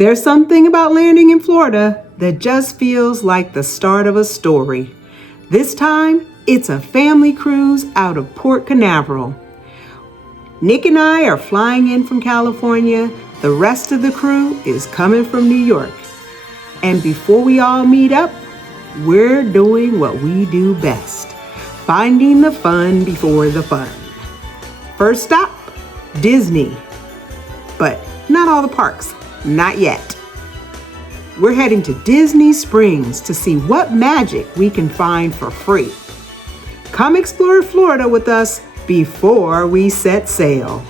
There's something about landing in Florida that just feels like the start of a story. This time, it's a family cruise out of Port Canaveral. Nick and I are flying in from California. The rest of the crew is coming from New York. And before we all meet up, we're doing what we do best, finding the fun before the fun. First stop, Disney. But not all the parks, not yet. We're heading to Disney Springs to see what magic we can find for free. Come explore Florida with us before we set sail.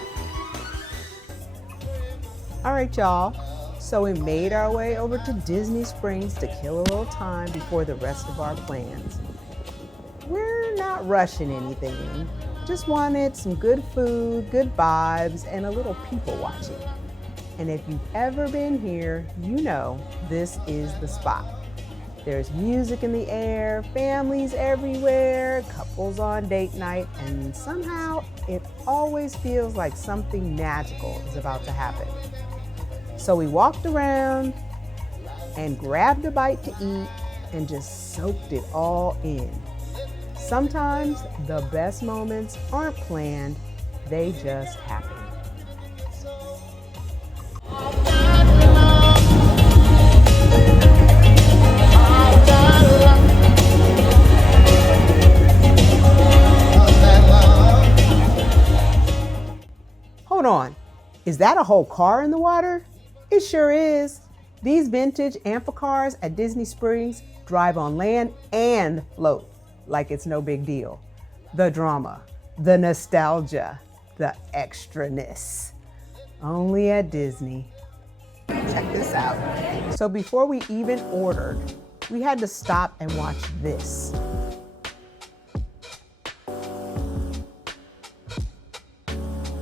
All right, y'all. So we made our way over to Disney Springs to kill a little time before the rest of our plans. We're not rushing anything. Just wanted some good food, good vibes, and a little people watching. And if you've ever been here, you know this is the spot. There's music in the air, families everywhere, couples on date night, and somehow it always feels like something magical is about to happen. So we walked around and grabbed a bite to eat and just soaked it all in. Sometimes the best moments aren't planned, they just happen. Hold on, is that a whole car in the water? It sure is. These vintage amphicars at Disney Springs drive on land and float like it's no big deal. The drama, the nostalgia, the extraness. Only at Disney. Check this out. So before we even ordered, we had to stop and watch this.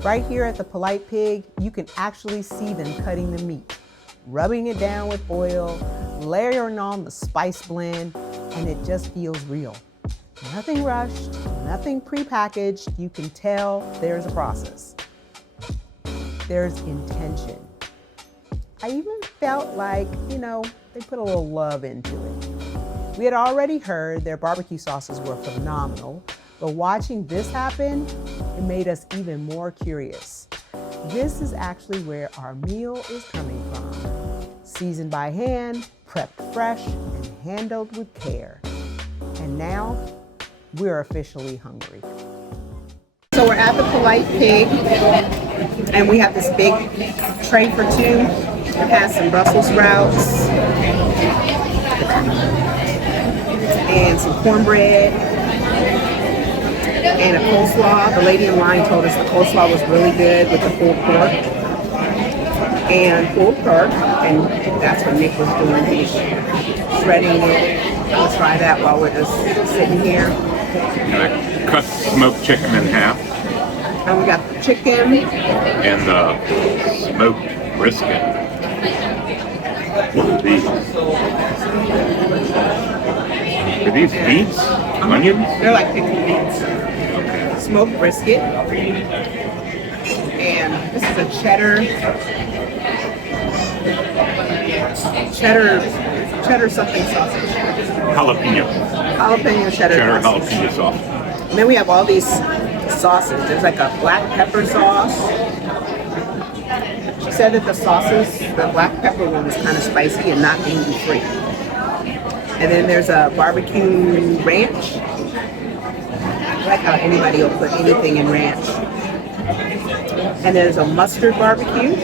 Right here at the Polite Pig, you can actually see them cutting the meat, rubbing it down with oil, layering on the spice blend, and it just feels real. Nothing rushed, nothing prepackaged. You can tell there's a process. There's intention. I even felt like, they put a little love into it. We had already heard their barbecue sauces were phenomenal, but watching this happen, it made us even more curious. This is actually where our meal is coming from. Seasoned by hand, prepped fresh, and handled with care. And now, we're officially hungry. So we're at the Polite Pig, and we have this big tray for two. It has some Brussels sprouts, and some cornbread, and a coleslaw. The lady in line told us the coleslaw was really good with the pulled pork. And that's what Nick was doing. He's shredding it. I'll try that while we're just sitting here. I cut smoked chicken in half. And we got the chicken. And the smoked brisket. What are these? Are these beets? Onions? They're like pickled beets. Okay. Smoked brisket. And this is a cheddar something sausage. Jalapeno cheddar jalapeno sauce. And then we have all these sauces. There's like a black pepper sauce. She said that the black pepper one was kind of spicy and not gluten free. And then there's a barbecue ranch. I like how anybody will put anything in ranch. And there's a mustard barbecue.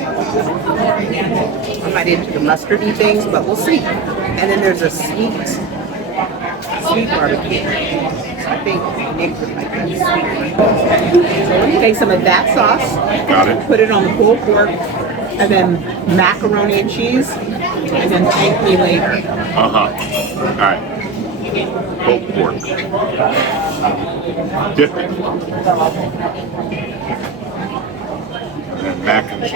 I'm not into the mustardy things, but we'll see. And then there's a sweet barbecue. I think Nick would like that sweet. So let me take some of that sauce. Got it. Put it on the pulled pork, and then macaroni and cheese, and then thank me later. All right. Pulled pork. Dip it. And mac and cheese.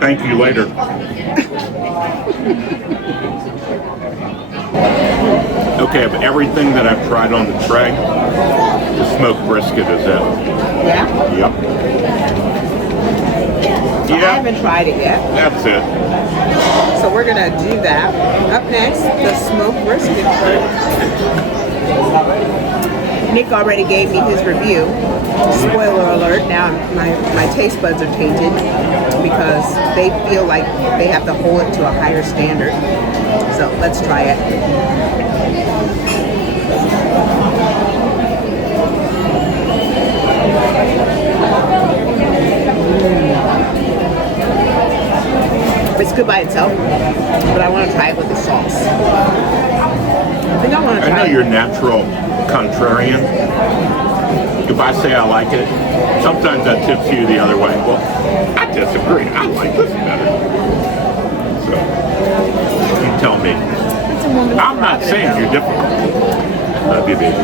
Thank you later. Okay, of everything that I've tried on the tray, the smoked brisket is it. Yeah? Yep. So I haven't tried it yet. That's it. So we're gonna do that. Up next, the smoked brisket. Nick already gave me his review. Spoiler alert, now my taste buds are tainted because they feel like they have to hold it to a higher standard. So let's try it. It's good by itself, but I want to try it with the sauce. I think I want to try it. I know you're natural contrarian. If I say I like it, sometimes that tips you the other way. Well, I disagree. I like this better. So, you tell me. I'm not saying you're difficult. Love you, baby.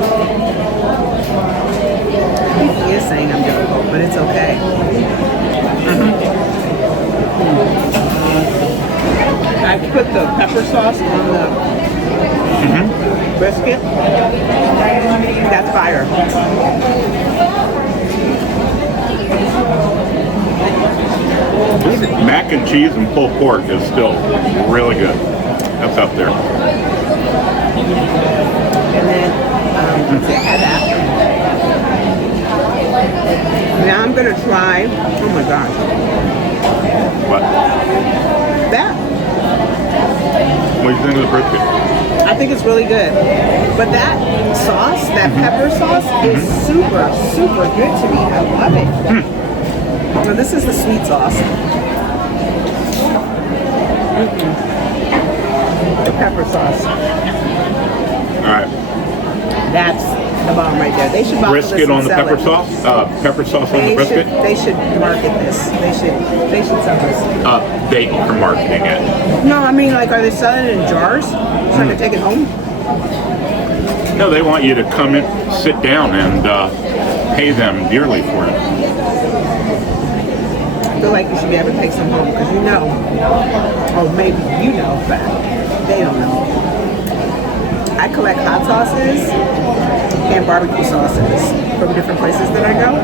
He is saying I'm difficult, but it's okay. I put the pepper sauce on the brisket. That's fire. This mac and cheese and pulled pork is still really good. That's up there. And then, let's see, I had that. Now I'm gonna try, oh my gosh, What? that. What do you think of the brisket? I think it's really good. But that sauce, that pepper sauce, is super, super good to me. I love it. Now this is the sweet sauce. The pepper sauce. All right. That's the bomb right there. They should bottle this Brisket and on the sell pepper it. sauce? Pepper sauce on the brisket? They should market this. They should sell this. They are marketing it. No, I mean, like, are they selling it in jars? Trying to take it home? No, they want you to come in, sit down, and pay them dearly for it. I feel like you should be able to take some home because you know, or maybe you know, but they don't know. I collect hot sauces and barbecue sauces from different places that I go.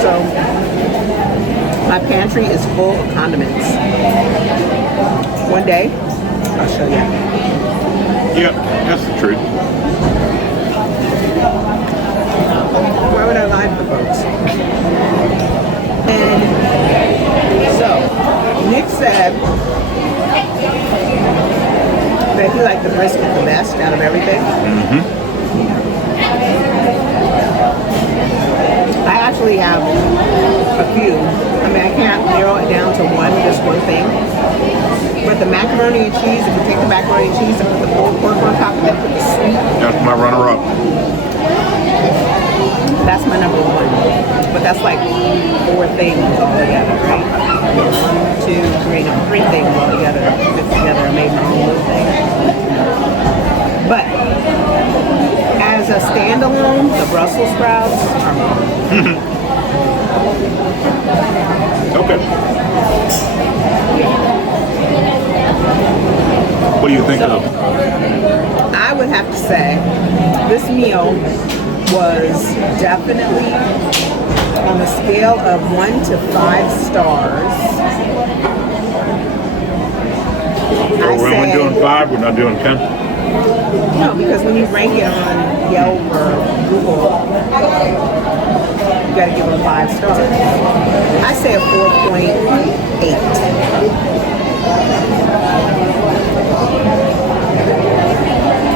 So my pantry is full of condiments. One day, I'll show you. Yep, that's the truth. Why would I lie to folks? And so, Nick said that he liked the brisket the best out of everything. I actually have a few. I mean, I can't narrow it down to just one thing. But the macaroni and cheese, if you take the macaroni and cheese and put the pulled pork on top and then put the sweet, That's my runner-up. that's my number one. But that's like 4 things all together, right? 1, 2, 3, no, 3 things all together. Put together and made my own little thing. But as a standalone, the Brussels sprouts are mine. Okay. What do you think of? I would have to say this meal was definitely on a scale of 1 to 5 stars. So we're only doing 5, we're not doing 10? No, because when you rank it on Yelp or Google, you gotta give them 5 stars. I say a 4.8.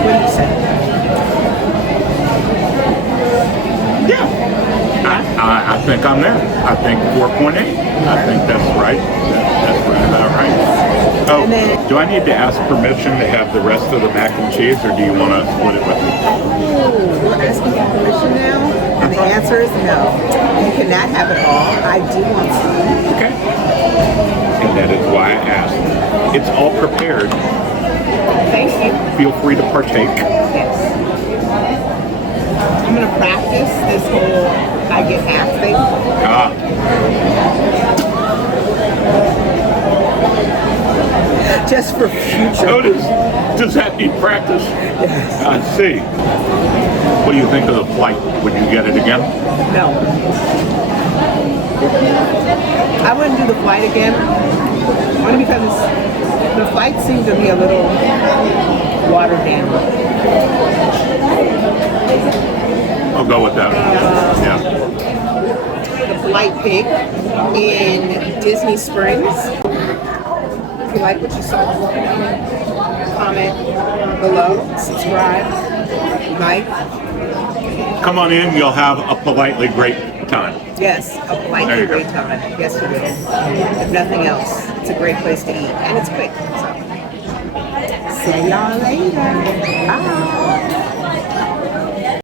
What do you say? Yeah. I think I'm there. I think 4.8. I think that's right. That's right about right. Oh, And then- do I need to ask permission to have the rest of the mac and cheese, or do you want to split it with me? Ooh, we're asking for permission now, and the answer is no. You cannot have it all. I do want some. Okay. And that is why I asked. It's all prepared. Thank you. Feel free to partake. Yes. I'm gonna practice this whole I get half thing. Just for future. Oh, does that need practice? Yes. I see. What do you think of the flight? Would you get it again? No. I wouldn't do the flight again. Only because the flight seemed to be a little watered down. I'll go with that. Yeah. The Flight Pig in Disney Springs. If you like what you saw, comment below, subscribe, like. Come on in. You'll have a politely great time. Yes, a politely great time. Yes, you will. If nothing else, it's a great place to eat, and it's quick. So, see y'all later. Bye.